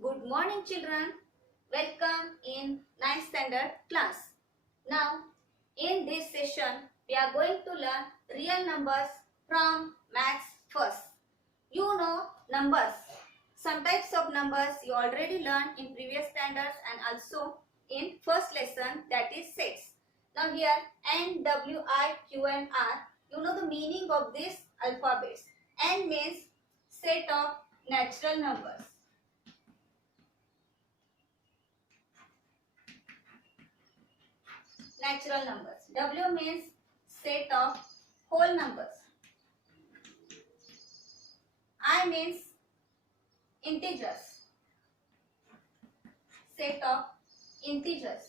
Good morning, children. Welcome in ninth standard class. Now, in this session, we are going to learn real numbers from maths first. You know numbers. Some types of numbers you already learned in previous standards and also in first lesson, that is sets. Now here N, W, I, Q and R. You know the meaning of these alphabets. N means set of natural numbers. Natural numbers. W means set of whole numbers. I means integers. Set of integers.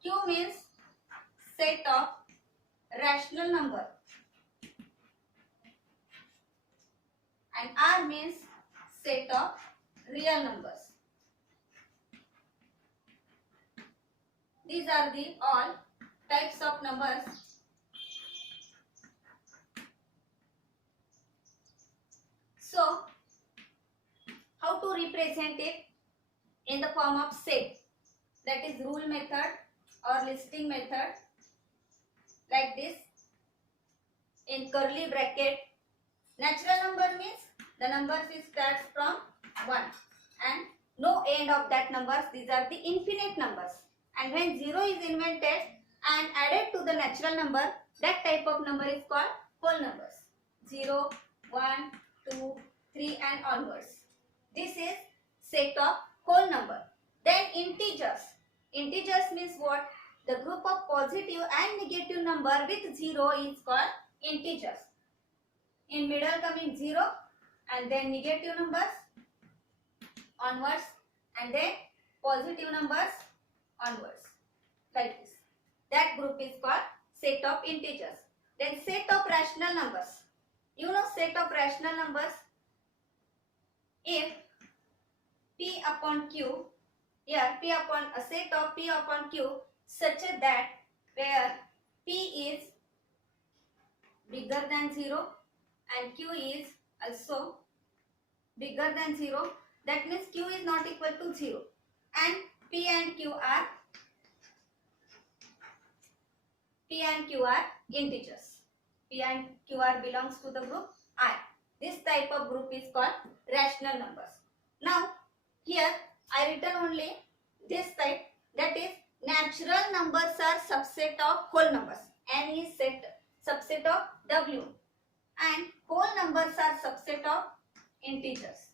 Q means set of rational number. And R means set of real numbers. These are the all types of numbers. So, how to represent it in the form of set? That is rule method or listing method, like this. In curly bracket, natural number means the numbers starts from 1 and no end of that numbers. These are the infinite numbers. And when 0 is invented and added to the natural number, that type of number is called whole numbers. 0, 1, 2, 3 and onwards. This is set of whole number. Then integers. Integers means what? The group of positive and negative number with 0 is called integers. In middle coming 0 and then negative numbers onwards and then positive numbers onwards, like this. That group is called set of integers. Then set of rational numbers. You know set of rational numbers. If P upon Q, here P upon a set of P upon Q such that where P is bigger than 0 and Q is also bigger than 0, that means Q is not equal to 0 and P and Q are integers. P and Q are belongs to the group I. This type of group is called rational numbers. Now here I written only this type, that is natural numbers are subset of whole numbers. N is subset of W and whole numbers are subset of integers.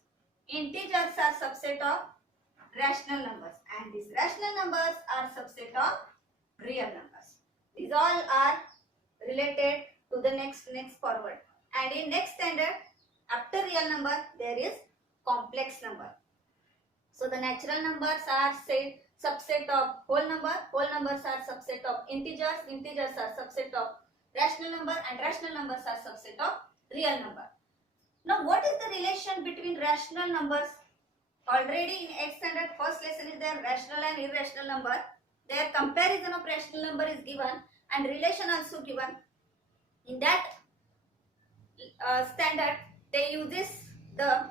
Integers are subset of rational numbers and these rational numbers are subset of real numbers. These all are related to the next forward. And in next standard, after real number, there is complex number. So the natural numbers are subset of whole number. Whole numbers are subset of integers. Integers are subset of rational number and rational numbers are subset of real number. Now what is the relation between rational numbers? Already in 8th standard first lesson is there rational and irrational number. Their comparison of rational number is given and relation also given. In that standard they uses the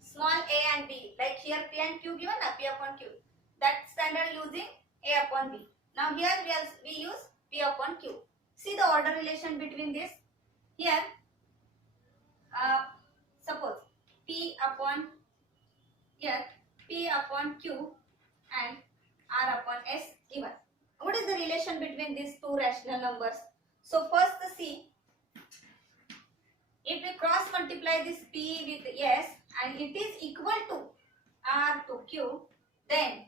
small a and b, like here P and Q given, P upon Q. That standard using A upon B. Now here we use P upon Q. See the order relation between this. Here suppose P upon Q and R upon S given. What is the relation between these two rational numbers? So first see, if we cross multiply this P with S and it is equal to R to Q, then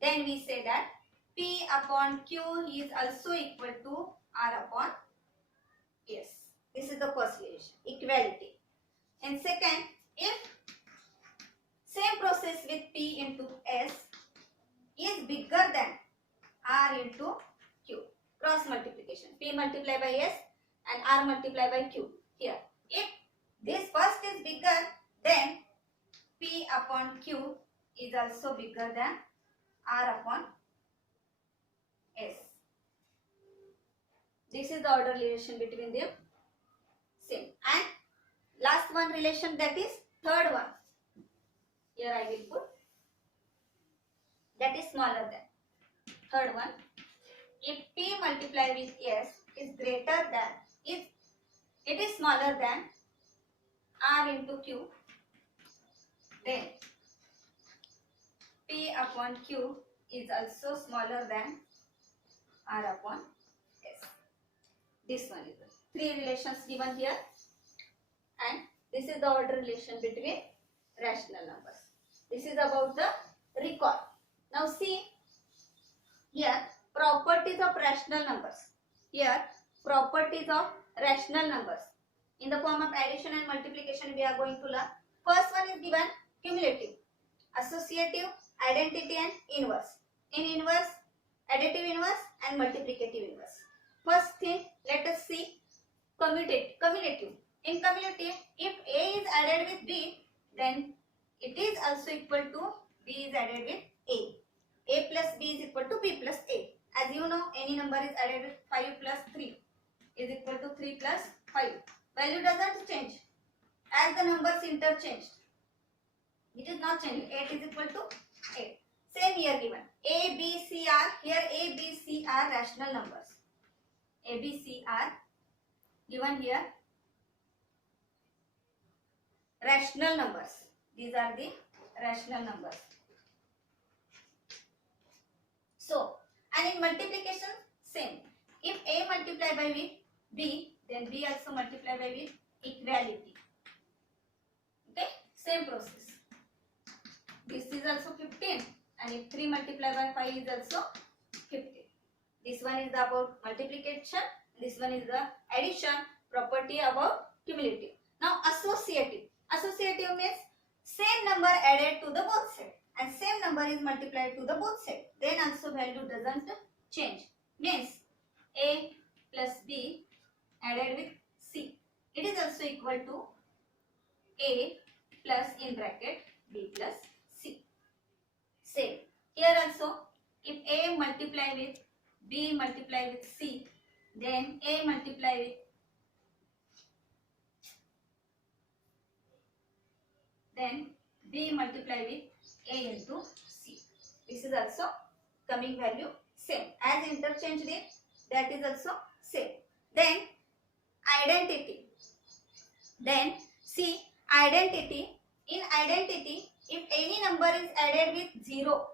we say that P upon Q is also equal to R upon S. This is the first relation, equality. And second, if same process with P into S is bigger than R into Q, cross multiplication, P multiplied by S and R multiplied by Q. Here, if this first is bigger, then P upon Q is also bigger than R upon S. This is the order relation between them. same. And last one relation, that is third one. Here I will put, that is smaller than. Third one, if P multiplied with S is greater than, if it is smaller than R into Q, then P upon Q is also smaller than R upon S. This one is the three relations given here, and this is the order relation between rational numbers. This is about the recall. Now see here, properties of rational numbers. Here, properties of rational numbers. In the form of addition and multiplication we are going to learn. First one is given cumulative, associative, identity and inverse. In inverse, additive inverse and multiplicative inverse. First thing, let us see cumulative. In cumulative, if A is added with B, then it is also equal to B is added with A. A plus B is equal to B plus A. As you know, any number is added with 5 plus 3 is equal to 3 plus 5. Value doesn't change as the numbers interchanged. It is not changing. 8 is equal to 8. Same here given. A, B, C are, here A, B, C are rational numbers. A, B, C are given here rational numbers. These are the rational numbers. So, and in multiplication, same. If A multiply by with B, then B also multiply by with equality. Okay, same process. This is also 15, and if 3 multiply by 5 is also 15. This one is about multiplication, this one is the addition, property about cumulative. Now associative. Associative means same number added to the both sides and same number is multiplied to the both sides. Then also value doesn't change. Means A plus B added with C. It is also equal to A plus in bracket B plus C. Same. Here also, if A multiply with B multiply with C, then A multiply with B multiply with A into C. This is also coming value same. As interchanged it, that is also same. Then identity. Then see identity. In identity, if any number is added with 0,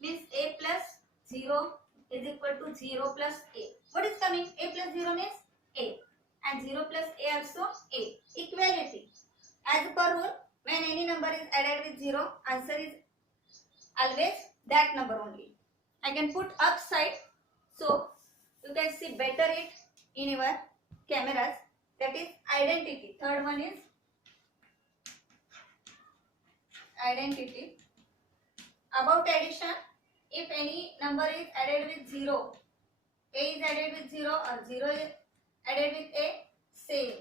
means A plus 0 is equal to 0 plus A. What is coming? A plus 0 means A, and 0 plus A also A. Equality. As per rule, when any number is added with 0, answer is always that number only. I can put upside so you can see better it in your cameras. That is identity. Third one is identity. About addition, if any number is added with 0, A is added with 0 or 0 is added with A, same.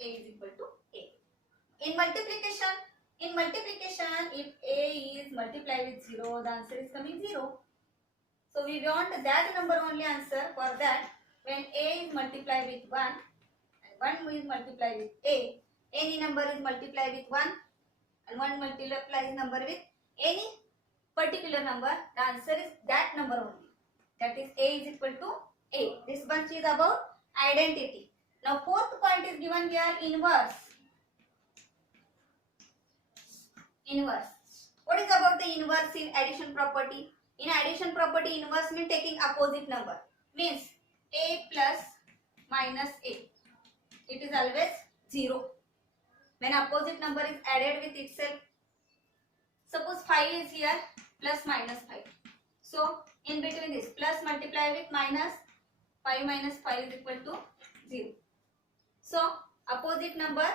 A is equal to A. In multiplication, if A is multiplied with 0, the answer is coming 0. So we want that number only answer. For that, when A is multiplied with 1 and 1 is multiplied with A, any number is multiplied with 1 and 1 multiplies number with any particular number, the answer is that number only. That is A is equal to A. This bunch is about identity. Now fourth point is given here, inverse. Inverse. What is about the inverse in addition property? In addition property, inverse means taking opposite number. Means A plus minus A. It is always 0. When opposite number is added with itself, suppose 5 is here, plus minus 5. So in between this, plus multiply with minus, 5 minus 5 is equal to 0. So opposite number,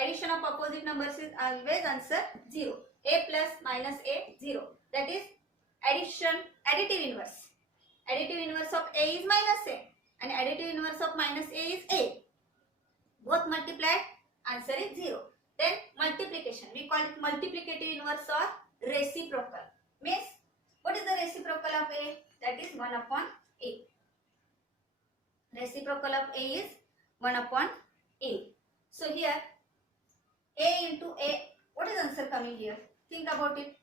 addition of opposite numbers is always answer 0. A plus minus A, 0. That is addition, additive inverse. Additive inverse of A is minus A and additive inverse of minus A is A. Both multiplied, answer is 0. Then multiplication, we call it multiplicative inverse or reciprocal. Means what is the reciprocal of A? That is 1 upon A. Reciprocal of A is 1 upon A. So here a into a, what is answer coming here? Think about it.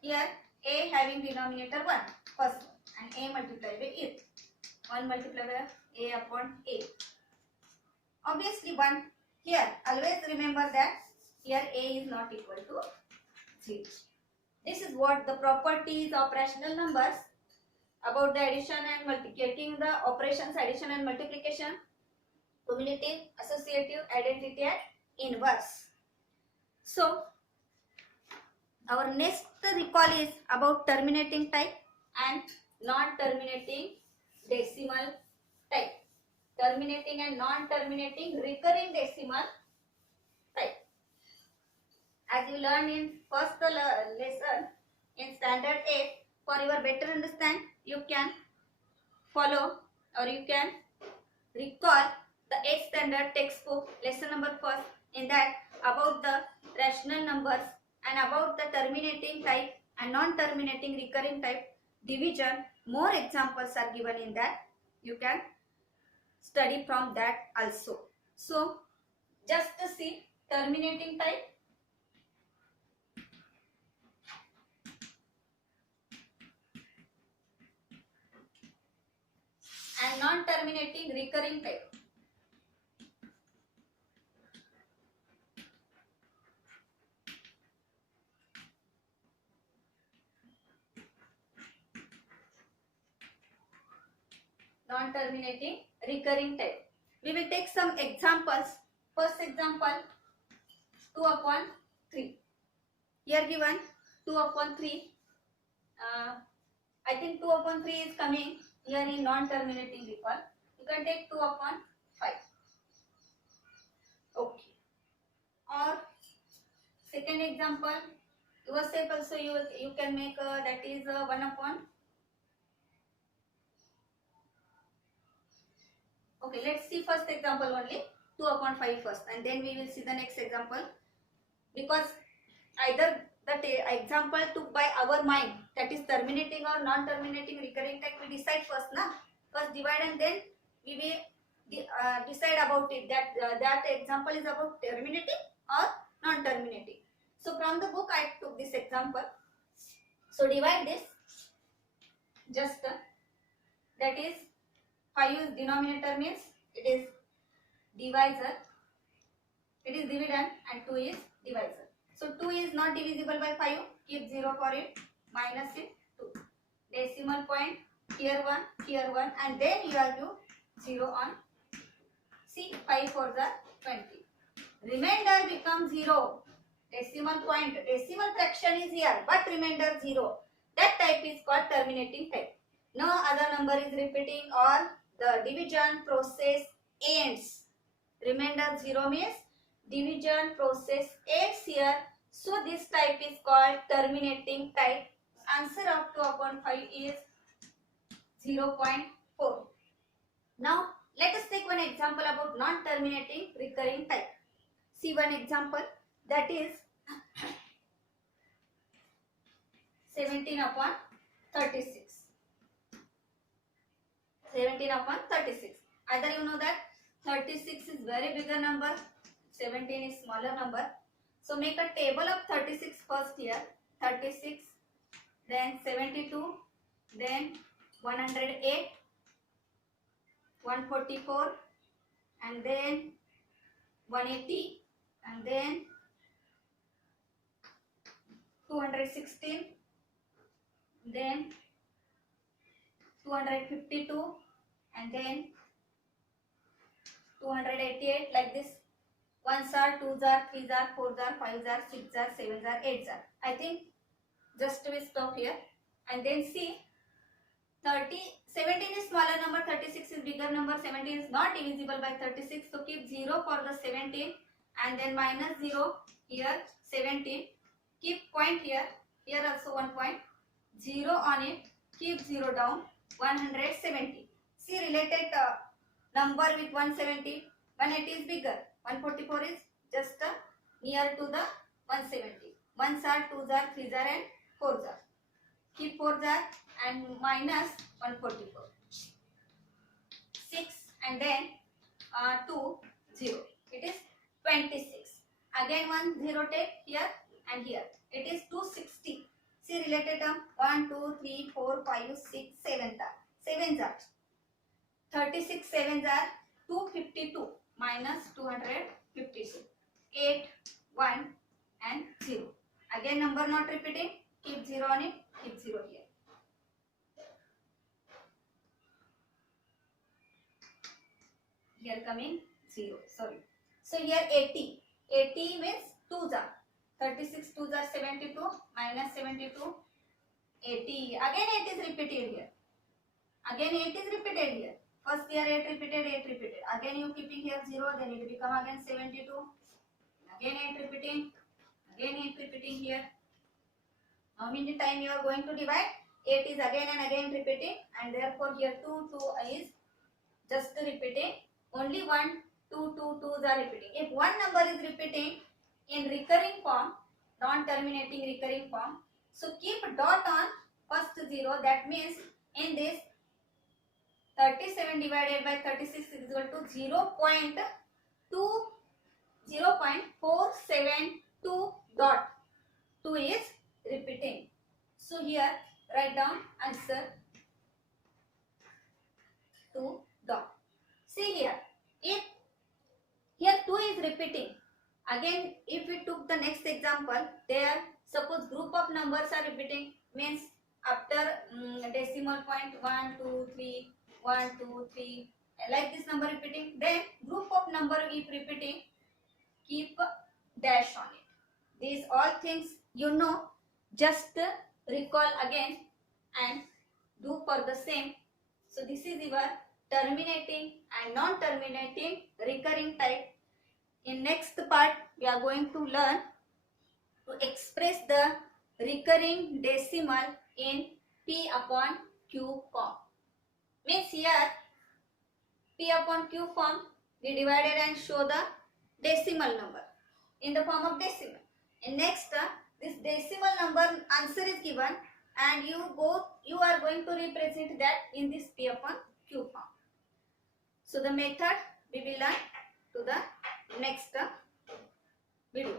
Here a having denominator 1, first one, and a multiplied by it. 1 multiplied by a upon a. Obviously 1. Here always remember that here a is not equal to 0. This is what the properties of rational numbers about the addition and multiplication, the operations addition and multiplication, cumulative, associative, identity and inverse. So our next recall is about terminating type and non-terminating decimal type. Terminating and non-terminating recurring decimal type. As you learned in first lesson in standard 8, for your better understand, you can follow or you can recall the 8th standard textbook lesson number 1. In that about the rational numbers and about the terminating type and non-terminating recurring type division, more examples are given in that. You can study from that also. So just to see terminating type and non-terminating recurring type. Non-terminating recurring type. We will take some examples. First example, 2 upon 3. Here given 2 upon 3. I think 2 upon 3 is coming here in non-terminating recall. You can take 2 upon 5. Okay. Or second example, yourself also you can make that is 1 upon. Okay, let's see first example only, 2 upon 5 first, and then we will see the next example, because either the example took by our mind, that is terminating or non-terminating recurring type, we decide first na. First divide and then we will decide about it, that that example is about terminating or non-terminating. So from the book I took this example. So divide this, just that is 5 is denominator, means it is divisor, it is dividend, and 2 is divisor. So 2 is not divisible by 5, keep 0 for it, minus it 2. Decimal point here 1, and then you have to 0 on. See, 5 for the 20. Remainder becomes 0. Decimal point, decimal fraction is here, but remainder 0. That type is called terminating type. No other number is repeating or the division process ends. Remainder 0 means division process ends here. So this type is called terminating type. Answer of 2 upon 5 is 0.4. Now let us take one example about non-terminating recurring type. See one example, that is 17 upon 36. 17 upon 36. Either you know that 36 is very bigger number, 17 is smaller number. So make a table of 36 first here. 36, then 72, then 108, 144, and then 180, and then 216, then 252, and then 288, like this. 1s are, 2s are, 3s are, 4s are, 5s are, 6s are, 7s are, 8s are. I think just we stop here, and then see 17 is smaller number, 36 is bigger number, 17 is not divisible by 36, so keep 0 for the 17, and then minus 0 here, 17, keep point here, here also 1 point, 0 on it, keep 0 down, 170. See related number with 170, 180 is bigger, 144 is just near to the 170. 1s are, 2s are, 3s are, and 4s are. Keep 4s are and minus 144. 6 and then 2, 0. It is 26. Again 1 0 take here and here. It is 260. See related term 1 2 3 4 5 6 7 7 are 36 7s are 252 minus 252. 8 1 and 0. Again number not repeating. Keep 0 on it. Keep 0 here. Here coming 0. Sorry. So here 80. 80 means 2s are 36 2s are 72 minus 72 80. Again 8 is repeated here. Again 8 is repeated here. First here 8 repeated, 8 repeated. Again you keeping here 0, then it become again 72. Again 8 repeating. Again 8 repeating here. How many time you are going to divide? 8 is again and again repeating, and therefore here 2 is just repeating. Only 1 2 2s are repeating. If one number is repeating in recurring form, non-terminating recurring form, so keep dot on first 0. That means in this 37 divided by 36 is equal to 0.472 dot. 2 is repeating. So here write down answer 2 dot. See here, if here 2 is repeating, again if we took the next example, there suppose group of numbers are repeating, means after decimal point 1 2 3 1 2 3 like this number repeating, then group of number keep repeating, keep dash on it. These all things you know, just recall again and do for the same. So this is your terminating and non-terminating recurring type. In next part we are going to learn to express the recurring decimal in P upon Q form. Means here P upon Q form we divided and show the decimal number in the form of decimal. In next this decimal number answer is given, and you are going to represent that in this P upon Q form. So the method we will learn to the next video.